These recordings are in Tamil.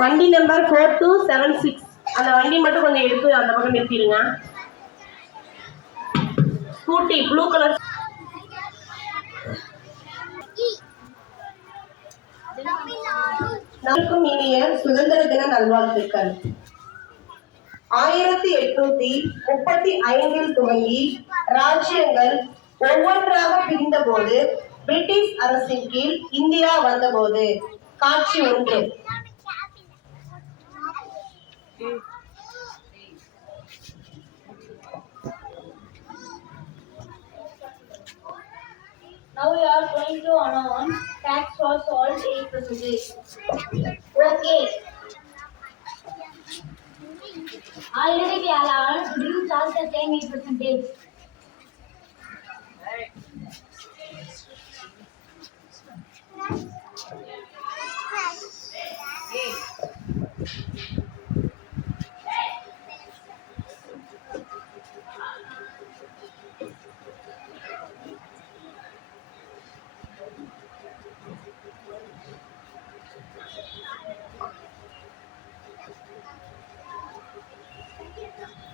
வண்டி நம்பர் 4276. அந்த வண்டி மட்டும் கொஞ்சம் எடுத்து அந்த பக்கம் நிறுத்திடுங்க. Scooty blue colour. நமக்கும் இனிய சுதந்திர தின நல்வாழ்த்துக்கள். 1835 துவங்கி ராஜ்யங்கள் ஒவ்வொன்றாக பிரிந்தபோது பிரிட்டிஷ் அரசின் கீழ் இந்தியா வந்தபோது. காட்சி 1. Now we are going to announce tax for salt 8%. Okay. Already we are due salt the same 8%.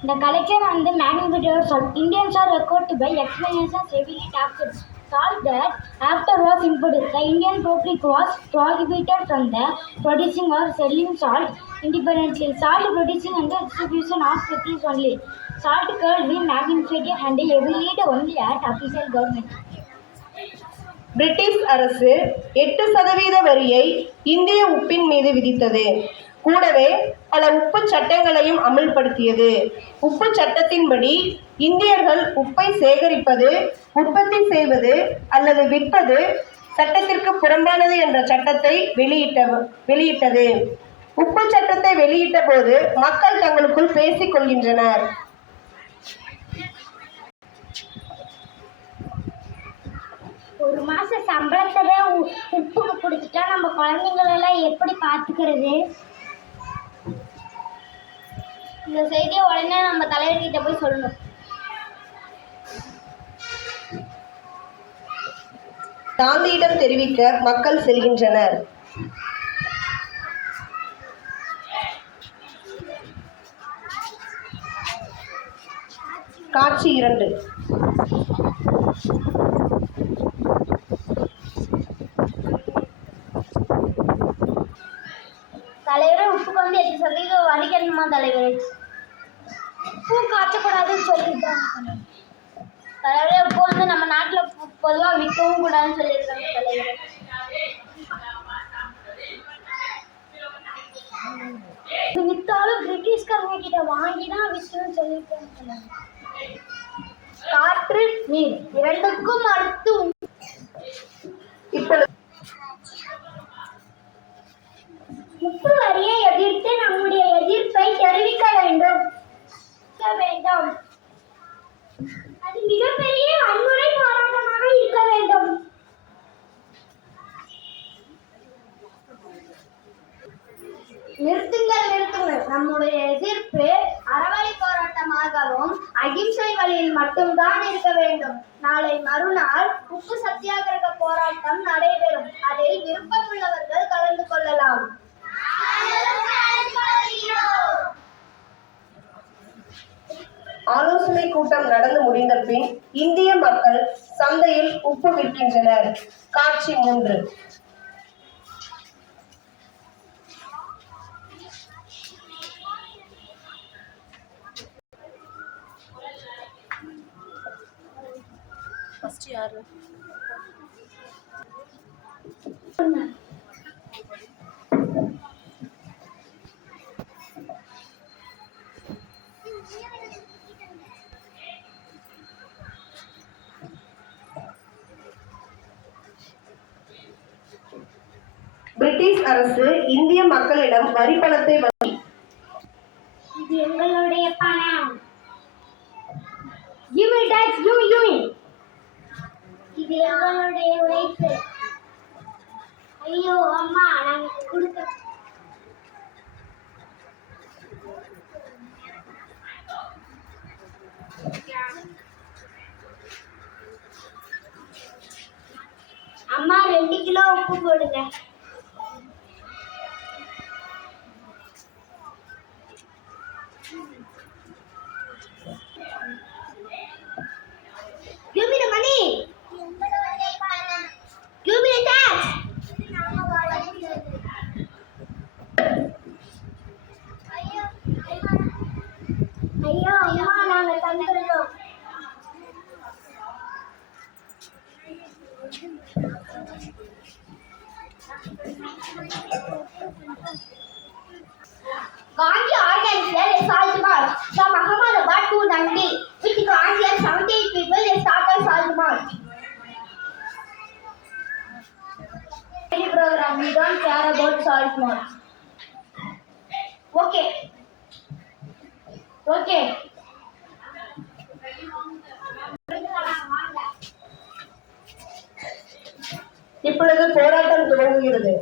The collection and the manufacture of salt. Indians are required to buy expenses heavily taxed salt that after was imported. The Indian public was prohibited from the producing or selling salt independently. Salt producing and the distribution of cities only. Salt could be manufactured and levied only at official government. British அரசு 8% வரியை இந்திய உப்பின் மீது விதித்தது. கூடவே பல உப்பு சட்டங்களையும் அமல்படுத்தியது. உப்பு சட்டத்தின்படி இந்தியர்கள் உப்பை சேகரிப்பது, உற்பத்தி செய்வது அல்லது விற்பது சட்டத்திற்கு புறம்பானது என்ற சட்டத்தை வெளியிட்டது. உப்பு சட்டத்தை வெளியிட்ட போது மக்கள் தங்களுக்குள் பேசிக் கொள்கின்றனர். ஒரு மாச சம்பளத்தை உப்புக்கு கொடுத்துட்டா நம்ம குழந்தைங்களெல்லாம் எப்படி பார்த்துக்கிறது? இந்த செய்தியை உடனே நம்ம தலைவர்கிட்ட போய் சொல்லணும். காந்தியிடம் தெரிவிக்க மக்கள் செல்கின்றனர். காட்சி 2. தலைவரே, உப்புக்கு வந்து 8% வரிக்கணுமா தலைவரே? உப்பு காய்ச்சக்கூடாதுன்னு சொல்லியிருக்காங்க தலைவரே. உப்பு வந்து நம்ம நாட்டில் பொதுவாக விற்கவும் கூடாதுன்னு சொல்லியிருக்காங்க தலைவரே. வித்தாலும் பிரிட்டிஷ்காரங்க கிட்ட வாங்கி தான் விற்கணும்னு சொல்லியிருக்காங்க. காற்று நீர் இரண்டுக்கும் அடுத்து இப்பொழுது உப்பு வரியை எதிர்த்து நம்முடைய எதிர்ப்பை தெரிவிக்க வேண்டும். அது மிகப்பெரிய வன்முறை போராட்டமாக இருக்க வேண்டும். நிறுத்துங்கள். நம்முடைய எதிர்ப்பு அறவழி போராட்டமாகவும் அகிம்சை வழியில் மட்டும்தான் இருக்க வேண்டும். நாளை மறுநாள் உப்பு சத்தியாகிரக போராட்டம் நடைபெறும். அதில் விருப்பமுள்ளவர்கள் கலந்து கொள்ளலாம். ஆலோசனை கூட்டம் நடந்து முடிந்த பின் இந்திய மக்கள் சந்தையில் உப்பு விற்கின்றனர். காட்சி 3. ஃபர்ஸ்ட் யாரு? பிரிட்டிஷ் அரசு இந்திய மக்களிடம் வரி பணத்தை இது எங்களுடைய பணம். இது எங்களுடைய உழைப்பு. ஐயோ அம்மா, நாங்க கொடுக்க அம்மா 2 கிலோ உப்பு போடுங்க. and we don't care about salt marks. Okay. Okay. இப்பொழுது போராட்டம் துவங்குகிறது.